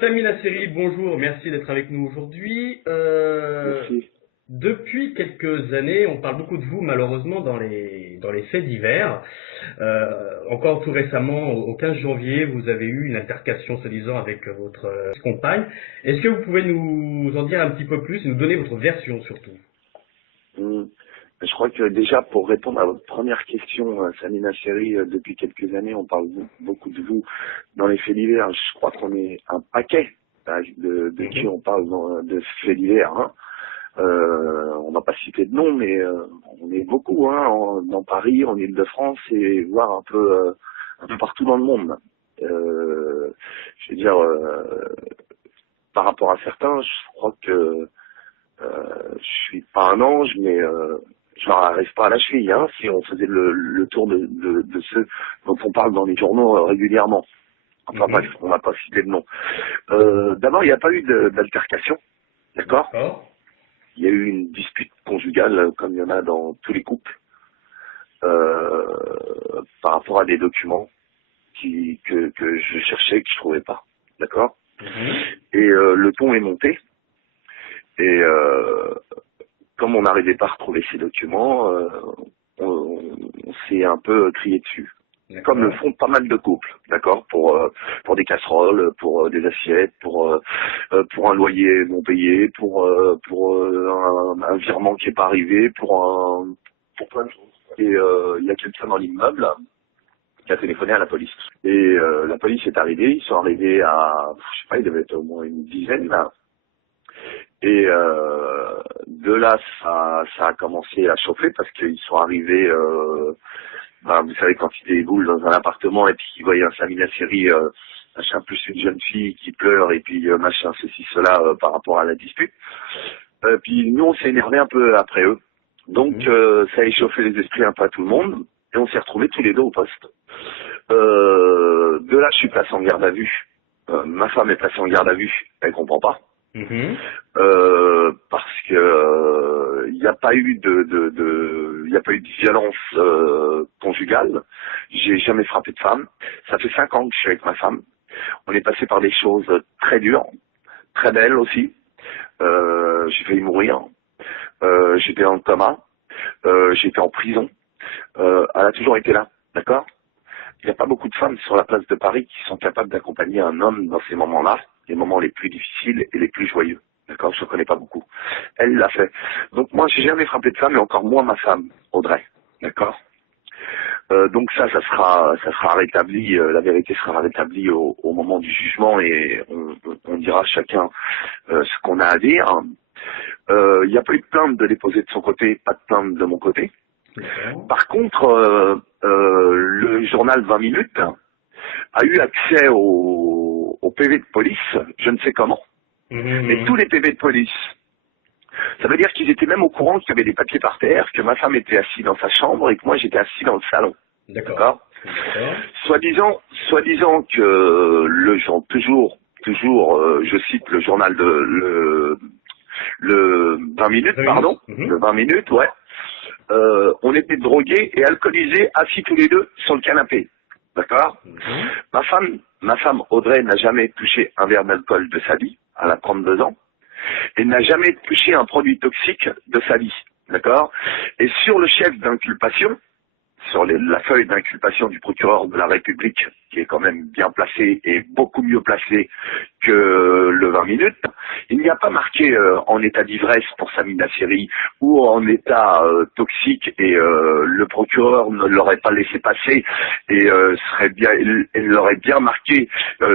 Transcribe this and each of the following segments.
Samina Seri, bonjour, merci d'être avec nous aujourd'hui. Merci. Depuis quelques années, on parle beaucoup de vous malheureusement dans les faits divers. Encore tout récemment, au 15 janvier, vous avez eu une altercation soi-disant avec votre compagne. Est-ce que vous pouvez nous en dire un petit peu plus et nous donner votre version surtout? Hmm. Je crois que déjà, pour répondre à votre première question, Samina Chéri, depuis quelques années, on parle beaucoup de vous dans les faits divers. Je crois qu'on est un paquet de qui on parle de faits divers. Hein. On va pas citer de nom, mais on est beaucoup dans Paris, en Île-de-France et voire un peu partout dans le monde. Je veux dire, par rapport à certains, je crois que je suis pas un ange, mais je leur arrive pas à la cheville, hein, si on faisait le tour de ceux dont on parle dans les journaux régulièrement. Enfin bref, on n'a pas cité de nom. D'abord, il n'y a pas eu d'altercation, d'accord? D'accord. Il y a eu une dispute conjugale, comme il y en a dans tous les couples, par rapport à des documents que je cherchais, que je trouvais pas, d'accord? Et le ton est monté, et comme on n'arrivait pas à retrouver ces documents, on s'est un peu crié dessus. Comme le font pas mal de couples, d'accord, pour des casseroles, pour des assiettes, pour un loyer non payé, pour un virement qui est pas arrivé, pour plein de choses. Et il y a quelqu'un dans l'immeuble qui a téléphoné à la police. Et la police est arrivée, ils sont arrivés à, je sais pas, il devait être au moins une dizaine là. Et de là, ça a commencé à chauffer parce qu'ils sont arrivés. Vous savez, quand ils déboulent dans un appartement et puis qu'ils voient un Samina Seri, machin, plus une jeune fille qui pleure et puis machin, ceci, cela, par rapport à la dispute. Puis nous, on s'est énervé un peu après eux. Donc, ça a échauffé les esprits un peu à tout le monde et on s'est retrouvés tous les deux au poste. De là, je suis placé en garde à vue. Ma femme est placée en garde à vue, elle comprend pas. Parce que il n'y a pas eu il n'y a pas eu de violence conjugale. J'ai jamais frappé de femme. Ça fait 5 ans que je suis avec ma femme. On est passé par des choses très dures, très belles aussi. J'ai failli mourir. J'étais en coma. J'étais en prison. Elle a toujours été là, d'accord? Il n'y a pas beaucoup de femmes sur la place de Paris qui sont capables d'accompagner un homme dans ces moments-là, les moments les plus difficiles et les plus joyeux. D'accord, je ne connais pas beaucoup. Elle l'a fait. Donc moi, j'ai jamais frappé de femme, et encore moins ma femme, Audrey. D'accord. Donc ça sera rétabli. La vérité sera rétablie au moment du jugement et on dira chacun ce qu'on a à dire. Il n'y a pas eu de plainte de déposer de son côté, pas de plainte de mon côté. Par contre, le journal 20 minutes a eu accès au PV de police, je ne sais comment. Mais tous les PV de police, ça veut dire qu'ils étaient même au courant qu'il y avait des papiers par terre, que ma femme était assise dans sa chambre et que moi j'étais assis dans le salon. D'accord. Soi-disant que le genre, toujours, je cite le journal le 20 minutes, pardon, le 20 minutes, ouais. On était drogués et alcoolisés, assis tous les deux sur le canapé. D'accord. Ma femme Audrey n'a jamais touché un verre d'alcool de sa vie. Elle a 32 ans. Et n'a jamais touché un produit toxique de sa vie. D'accord. Et sur le chef d'inculpation, sur la feuille d'inculpation du procureur de la République, qui est quand même bien placé et beaucoup mieux placé que le 20 minutes, il n'y a pas marqué en état d'ivresse pour Samina Seri ou en état toxique et le procureur ne l'aurait pas laissé passer et il l'aurait bien marqué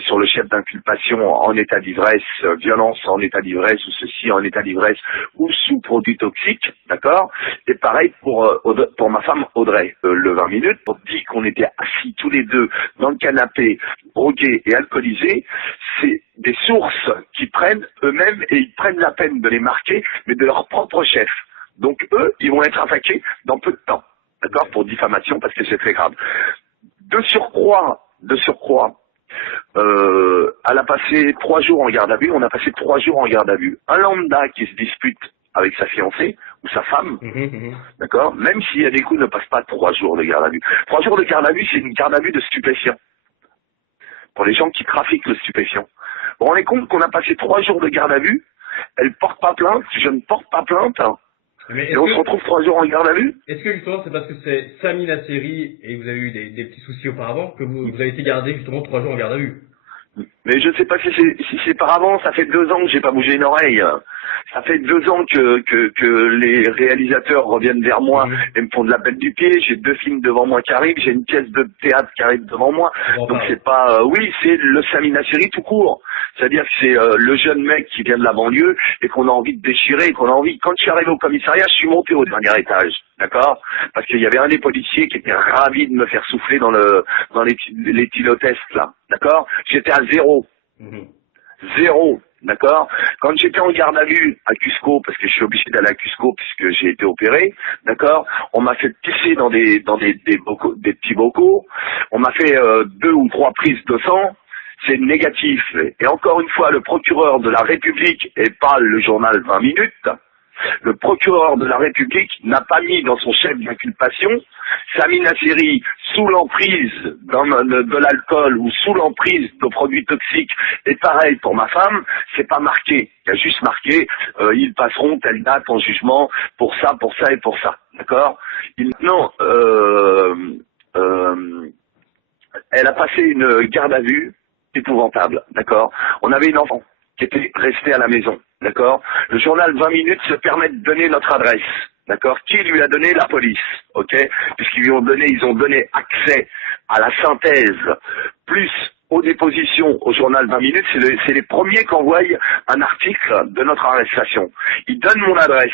sur le chef d'inculpation en état d'ivresse, violence en état d'ivresse ou ceci en état d'ivresse ou sous produit toxique, d'accord. Et pareil pour ma femme Audrey. Le 20 minutes, on dit qu'on était assis tous les deux dans le canapé, drogués et alcoolisés, c'est des sources qui prennent eux-mêmes et ils prennent la peine de les marquer, mais de leur propre chef. Donc eux, ils vont être attaqués dans peu de temps, d'accord, pour diffamation parce que c'est très grave. De surcroît, elle a passé 3 jours en garde à vue, on a passé 3 jours en garde à vue. Un lambda qui se dispute avec sa fiancée ou sa femme, d'accord, même s'il y a des coups, ne passe pas 3 jours de garde à vue. 3 jours de garde à vue, c'est une garde à vue de stupéfiants. Pour les gens qui trafiquent le stupéfiant. Vous vous rendez compte qu'on a passé 3 jours de garde à vue, elle porte pas plainte, je ne porte pas plainte, hein. Mais Et on se retrouve 3 jours en garde à vue. est-ce que justement c'est parce que c'est Samy Nasseri et vous avez eu des petits soucis auparavant que vous avez été gardé justement 3 jours en garde à vue? Mais je ne sais pas si c'est par avant, ça fait 2 ans que j'ai pas bougé une oreille. Ça fait 2 ans que les réalisateurs reviennent vers moi et me font de la pète du pied. J'ai 2 films devant moi qui arrivent, j'ai une pièce de théâtre qui arrive devant moi. Donc c'est pas, oui, c'est le Samy Nasseri tout court. C'est-à-dire que c'est le jeune mec qui vient de la banlieue et qu'on a envie de déchirer, et qu'on a envie. Quand je suis arrivé au commissariat, je suis monté au dernier étage, d'accord? Parce qu'il y avait un des policiers qui était ravi de me faire souffler dans les pilotests là, d'accord? J'étais à 0. 0, d'accord. Quand j'étais en garde à vue à Cusco, parce que je suis obligé d'aller à Cusco puisque j'ai été opéré, d'accord, on m'a fait pisser dans des bocaux, des petits bocaux, on m'a fait 2 ou 3 prises de sang, c'est négatif. Et encore une fois, le procureur de la République, et pas le journal 20 minutes, le procureur de la République n'a pas mis dans son chef d'inculpation Samy Nasseri sous l'emprise de l'alcool ou sous l'emprise de produits toxiques. Et pareil pour ma femme, c'est pas marqué. Il y a juste marqué ils passeront telle date en jugement pour ça et pour ça. D'accord? Non, elle a passé une garde à vue épouvantable. D'accord? On avait une enfant qui était restée à la maison. D'accord? Le journal 20 minutes se permet de donner notre adresse. D'accord? Qui lui a donné? La police. Ok? Puisqu'ils ils ont donné accès à la synthèse, plus aux dépositions au journal 20 minutes. C'est les premiers qui envoient un article de notre arrestation. Ils donnent mon adresse.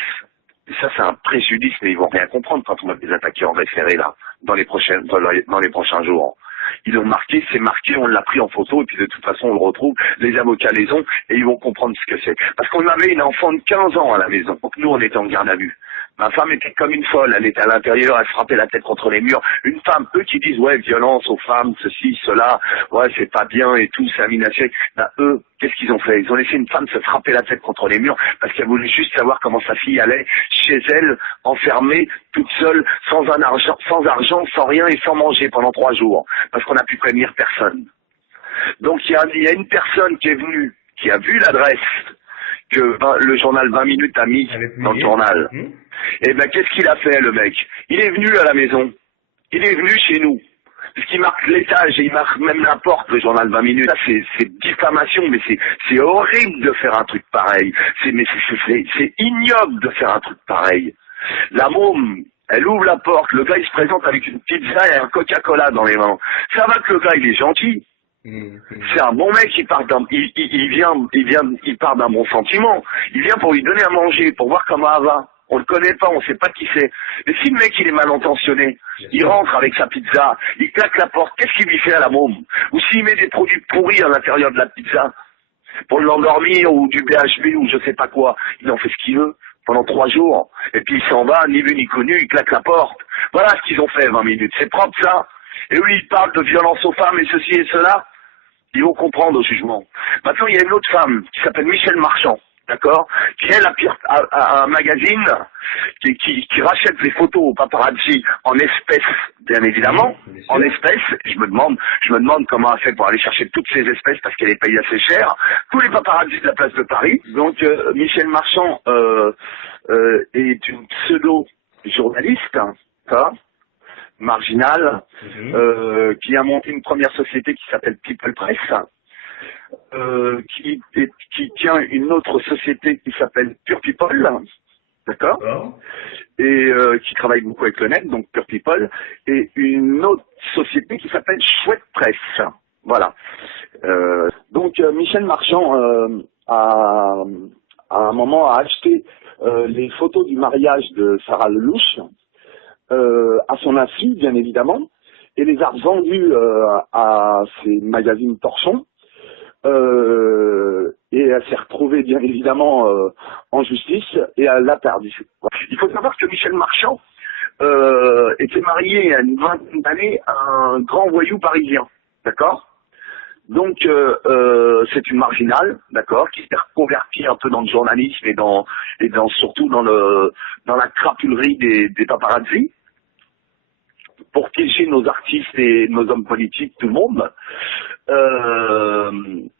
Et ça, c'est un préjudice, mais ils vont rien comprendre quand on va les attaquer en référé, là, dans les prochains jours. Ils l'ont marqué, c'est marqué, on l'a pris en photo, et puis de toute façon, on le retrouve, les avocats les ont, et ils vont comprendre ce que c'est. Parce qu'on avait une enfant de 15 ans à la maison, donc nous, on était en garde à vue. Ma femme était comme une folle, elle était à l'intérieur, elle frappait la tête contre les murs. Une femme, eux qui disent, ouais, violence aux femmes, ceci, cela, ouais, c'est pas bien et tout, c'est aminaché. Ben, eux, qu'est-ce qu'ils ont fait? Ils ont laissé une femme se frapper la tête contre les murs parce qu'elle voulait juste savoir comment sa fille allait chez elle, enfermée, toute seule, sans argent, sans rien et sans manger pendant 3 jours. Parce qu'on n'a pu prévenir personne. Donc il y a une personne qui est venue, qui a vu l'adresse que le journal 20 minutes a mis dans le journal. Et ben qu'est-ce qu'il a fait, le mec? Il est venu à la maison. Il est venu chez nous. Parce qu'il marque l'étage et il marque même la porte, le journal 20 minutes. Ça, c'est diffamation, mais c'est horrible de faire un truc pareil. C'est ignoble de faire un truc pareil. La môme, elle ouvre la porte, le gars il se présente avec une pizza et un Coca-Cola dans les mains. Ça va que le gars il est gentil. C'est un bon mec, il part d'un bon sentiment. Il vient pour lui donner à manger, pour voir comment elle va. On le connaît pas, on sait pas qui c'est. Mais si le mec il est mal intentionné, il rentre avec sa pizza, il claque la porte, qu'est-ce qu'il lui fait à la môme? Ou s'il met des produits pourris à l'intérieur de la pizza pour l'endormir ou du BHB ou je sais pas quoi, il en fait ce qu'il veut pendant 3 jours. Et puis il s'en va, ni vu ni connu, il claque la porte. Voilà ce qu'ils ont fait 20 minutes. C'est propre ça. Et oui, ils parlent de violence aux femmes et ceci et cela. Ils vont comprendre au jugement. Maintenant, il y a une autre femme qui s'appelle Michel Marchand. D'accord, qui elle a un magazine qui rachète les photos aux paparazzi en espèces, bien évidemment, en espèces. Je me demande comment elle fait pour aller chercher toutes ces espèces parce qu'elle est payée assez cher. Tous les paparazzi de la place de Paris. Donc Michel Marchand est une pseudo-journaliste, hein, marginale, qui a monté une première société qui s'appelle People Press. Qui tient une autre société qui s'appelle Pure People, d'accord, et qui travaille beaucoup avec le net, donc Pure People, et une autre société qui s'appelle Chouette Presse, voilà. Donc Michel Marchand à un moment a acheté les photos du mariage de Sarah Lelouch à son insu, bien évidemment, et les a revendues à ses magazines torchons. Et elle s'est retrouvée bien évidemment en justice et elle l'a perdu. Il faut savoir que Michel Marchand était marié il y a une vingtaine d'années à un grand voyou parisien, d'accord. Donc c'est une marginale, d'accord, qui s'est reconvertie un peu dans le journalisme et surtout dans la crapulerie des paparazzi pour piéger nos artistes et nos hommes politiques, tout le monde.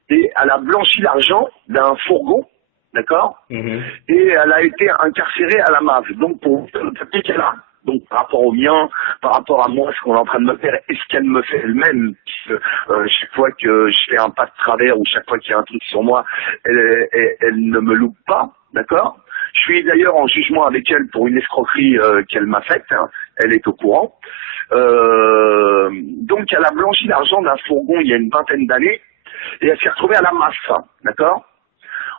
et elle a blanchi l'argent d'un fourgon, d'accord, et elle a été incarcérée à la MAV. Donc pour le papier qu'elle a. Donc par rapport au mien, par rapport à moi, ce qu'on est en train de me faire, et ce qu'elle me fait elle-même, chaque fois que je fais un pas de travers ou chaque fois qu'il y a un truc sur moi, elle ne me loupe pas, d'accord. Je suis d'ailleurs en jugement avec elle pour une escroquerie qu'elle m'a faite, hein. Elle est au courant. Donc elle a blanchi l'argent d'un fourgon il y a une vingtaine d'années et elle s'est retrouvée à la MAF, d'accord.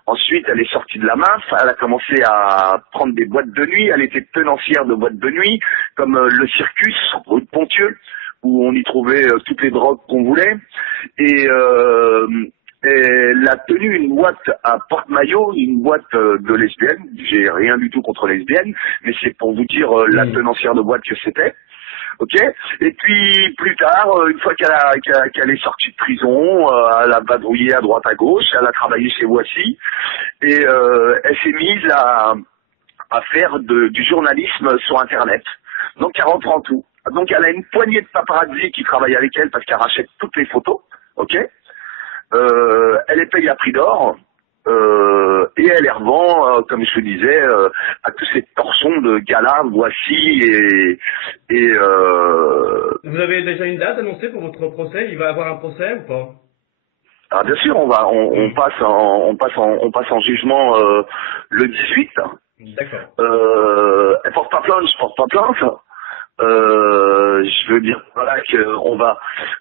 Ensuite, elle est sortie de la MAF, elle a commencé à prendre des boîtes de nuit, elle était tenancière de boîtes de nuit, comme le Circus, rue de Pontieux, où on y trouvait toutes les drogues qu'on voulait. Et elle a tenu une boîte à Porte-Maillot, une boîte de lesbiennes. J'ai rien du tout contre lesbiennes, mais c'est pour vous dire la tenancière de boîte que c'était. Ok. Et puis plus tard, une fois qu'elle est sortie de prison, elle a vadrouillé à droite à gauche, elle a travaillé chez Voici et elle s'est mise à faire du journalisme sur Internet. Donc elle reprend tout. Donc elle a une poignée de paparazzi qui travaillent avec elle parce qu'elle rachète toutes les photos. Ok. Elle est payée à prix d'or. Et elle les revend, comme je te disais, à tous ces torchons de galas, Voici et Vous avez déjà une date annoncée pour votre procès? Il va y avoir un procès ou pas? ah, bien sûr, on passe en jugement le 18. D'accord. Elle porte pas plainte, je porte pas plainte. Je veux dire voilà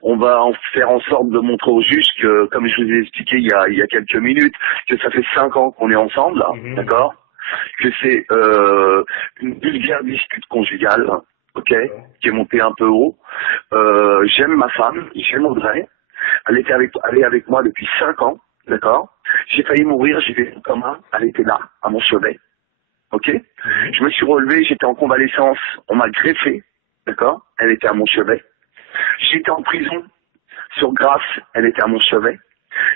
on va en faire en sorte de montrer au juge que, comme je vous ai expliqué il y a quelques minutes, que ça fait 5 ans qu'on est ensemble, d'accord, que c'est une vulgaire dispute conjugale, ok, qui est montée un peu haut. J'aime ma femme, j'aime Audrey. Elle est avec moi depuis 5 ans, d'accord. J'ai failli mourir, j'ai fait comme un, elle était là, à mon chevet. Ok. Je me suis relevé, j'étais en convalescence, on m'a greffé, d'accord. Elle était à mon chevet. J'étais en prison sur grâce, elle était à mon chevet.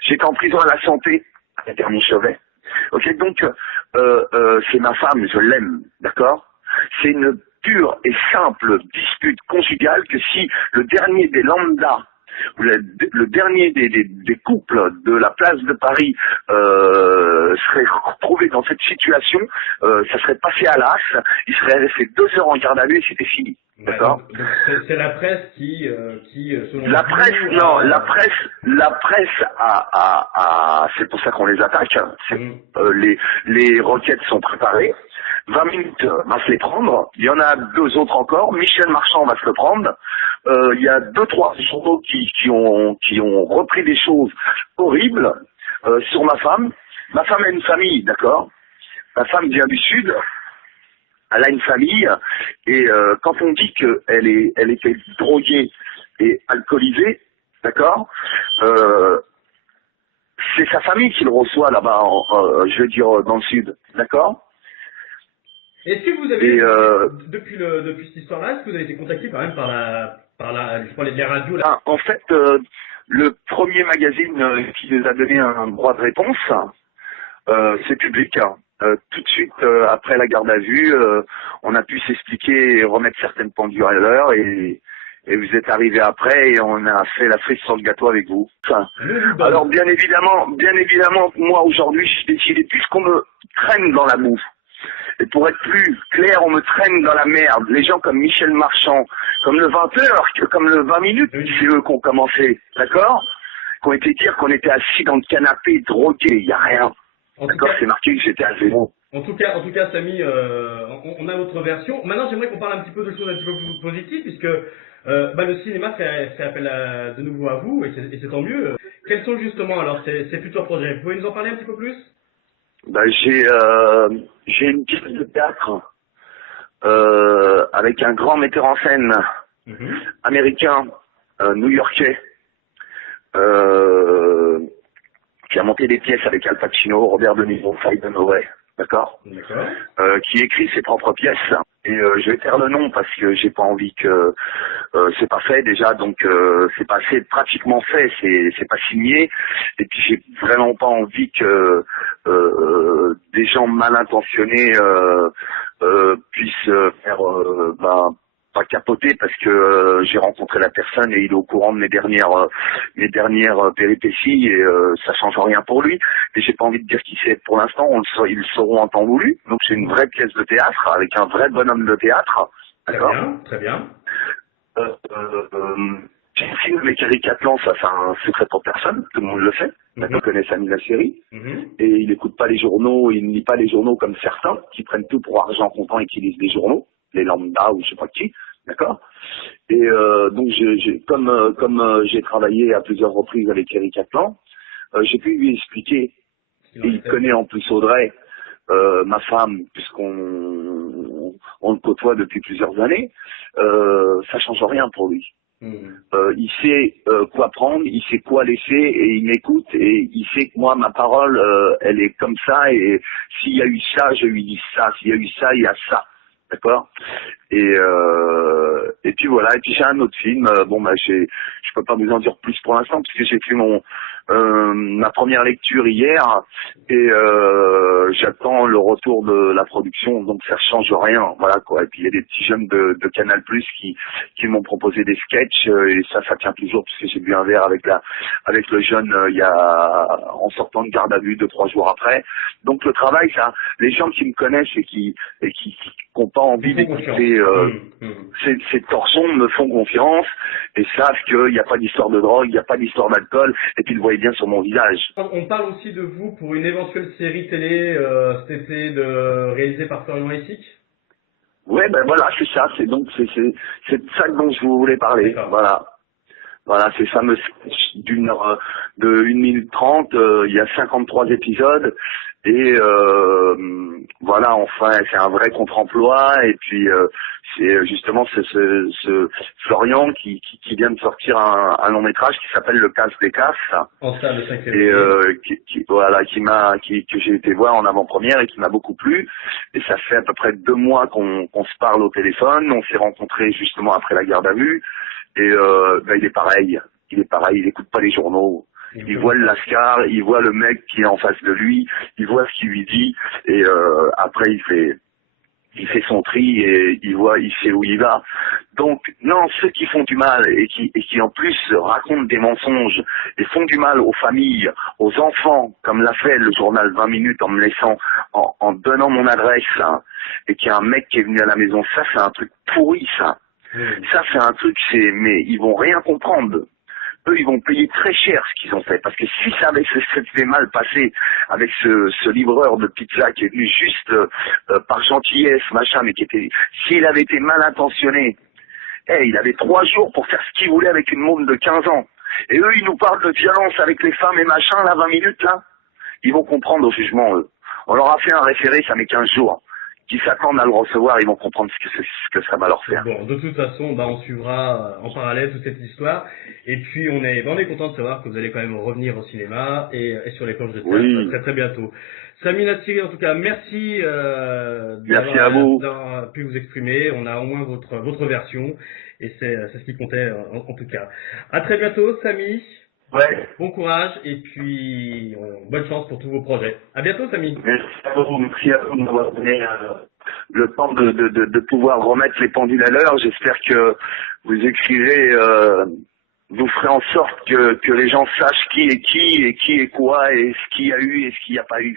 J'étais en prison à la santé, elle était à mon chevet. Ok, donc c'est ma femme, je l'aime, d'accord. C'est une pure et simple dispute conjugale que si le dernier des lambda, le dernier des couples de la place de Paris serait retrouvé dans cette situation, ça serait passé à l'as, il serait resté 2 heures en garde à vue et c'était fini. D'accord. Donc c'est la presse qui selon la vous, presse, non, la presse c'est pour ça qu'on les attaque. Les requêtes sont préparées. 20 minutes va se les prendre. Il y en a 2 autres encore. Michel Marchand va se le prendre. Il y a 2-3 journaux qui ont repris des choses horribles sur ma femme. Ma femme a une famille, d'accord. Ma femme vient du Sud. Elle a une famille et quand on dit qu'elle était droguée et alcoolisée, d'accord, c'est sa famille qui le reçoit là-bas, je veux dire dans le Sud, d'accord. Est-ce que vous avez depuis cette histoire-là, est-ce que vous avez été contacté quand même je crois les radios là? En fait, le premier magazine qui nous a donné un droit de réponse, c'est public. Tout de suite, après la garde à vue, on a pu s'expliquer et remettre certaines pendules à l'heure et vous êtes arrivé après et on a fait la cerise sur le gâteau avec vous. Enfin, alors bien évidemment, moi aujourd'hui, j'ai décidé, puisqu'on me traîne dans la boue, et pour être plus clair, on me traîne dans la merde. Les gens comme Michel Marchand, comme le 20h, comme le 20 minutes, c'est eux qui ont commencé, d'accord, qui ont été dire qu'on était assis dans le canapé, drogués, il n'y a rien. D'accord, c'est marqué que j'étais à 0. En tout cas, Samy, on a notre version. Maintenant, j'aimerais qu'on parle un petit peu de choses un petit peu plus positives, puisque le cinéma fait appel de nouveau à vous, et c'est tant mieux. Quels sont justement alors ces futurs projets? Vous pouvez nous en parler un petit peu plus? J'ai une pièce de théâtre avec un grand metteur en scène américain, new-yorkais, qui a monté des pièces avec Al Pacino, Robert De Niro, Faye Dunaway, d'accord, qui écrit ses propres pièces. Et je vais taire le nom parce que j'ai pas envie que c'est pas fait déjà, donc c'est pas assez pratiquement fait, c'est pas signé. Et puis j'ai vraiment pas envie que des gens mal intentionnés puissent faire pas capoté parce que j'ai rencontré la personne et il est au courant de mes dernières péripéties et ça change rien pour lui. Et j'ai pas envie de dire qui c'est pour l'instant. Ils le sauront en temps voulu. Donc c'est une vraie pièce de théâtre avec un vrai bonhomme de théâtre. D'accord. Très bien. J'ai un film avec Eric Atlan, ça c'est un secret pour personne, tout le monde le sait. Maintenant connaît Samy la série. Et il écoute pas les journaux, il ne lit pas les journaux comme certains qui prennent tout pour argent comptant et qui lisent les journaux, les lambda ou je sais pas qui, d'accord. Et donc comme j'ai travaillé à plusieurs reprises avec Eric Atlan, j'ai pu lui expliquer. Et il connaît en plus Audrey, ma femme, puisqu'on le côtoie depuis plusieurs années. Ça change rien pour lui. Il sait quoi prendre, il sait quoi laisser et il m'écoute et il sait que moi ma parole elle est comme ça et s'il y a eu ça je lui dis ça, s'il y a eu ça il y a ça, d'accord. Et puis voilà, et puis j'ai un autre film, je peux pas vous en dire plus pour l'instant puisque j'ai fait ma première lecture hier et j'attends le retour de la production, donc ça change rien, voilà quoi. Et puis il y a des petits jeunes de Canal+ qui m'ont proposé des sketchs et ça tient toujours puisque j'ai bu un verre avec le jeune il y a en sortant de garde à vue 2-3 jours après. Donc le travail, ça, les gens qui me connaissent et qui n'ont pas envie d'écouter ces torsons me font confiance et savent qu'il n'y a pas d'histoire de drogue, il n'y a pas d'histoire d'alcool et qu'ils le voient bien sur mon visage. On parle aussi de vous pour une éventuelle série télé cet été réalisée par Florian Essic. Ouais, ben voilà, c'est ça, c'est de ça dont je vous voulais parler. Voilà, ces fameux sketchs de 1 minute 30, il y a 53 épisodes et voilà, enfin c'est un vrai contre-emploi et puis c'est justement ce Florian qui vient de sortir un long métrage qui s'appelle Le Casse des Casses en salle le 5 février. que j'ai été voir en avant-première et qui m'a beaucoup plu et ça fait à peu près 2 mois qu'on se parle au téléphone, on s'est rencontrés justement après la garde à vue et il est pareil, il écoute pas les journaux. Il voit le lascar, il voit le mec qui est en face de lui, il voit ce qu'il lui dit et après il fait son tri et il sait où il va. Donc non, ceux qui font du mal et qui en plus racontent des mensonges et font du mal aux familles, aux enfants, comme l'a fait le journal 20 minutes en me laissant, en donnant mon adresse et qu'il y a un mec qui est venu à la maison, ça c'est un truc pourri ça. Ça c'est un truc, mais ils vont rien comprendre. Eux, ils vont payer très cher ce qu'ils ont fait. Parce que si ça s'était mal passé avec ce livreur de pizza qui est venu juste par gentillesse, machin, mais s'il avait été mal intentionné, il avait 3 jours pour faire ce qu'il voulait avec une môme de 15 ans. Et eux, ils nous parlent de violence avec les femmes et machin, là, 20 minutes, là. Ils vont comprendre au jugement, eux. On leur a fait un référé, ça met 15 jours. Qui s'attendent à le recevoir, ils vont comprendre ce que ça va leur faire. Bon, de toute façon, on suivra en parallèle toute cette histoire. Et puis, on est content de savoir que vous allez quand même revenir au cinéma et sur les planches de théâtre très très bientôt. Samy Natsiri, en tout cas, merci d'avoir pu vous exprimer. On a au moins votre version et c'est ce qui comptait en tout cas. À très bientôt, Samy. Ouais. Bon courage et puis bonne chance pour tous vos projets. À bientôt, Samy. Merci à vous de m'avoir donné le temps de pouvoir remettre les pendules à l'heure. J'espère que vous écrivez, vous ferez en sorte que les gens sachent qui est quoi et ce qu'il y a eu et ce qu'il n'y a pas eu.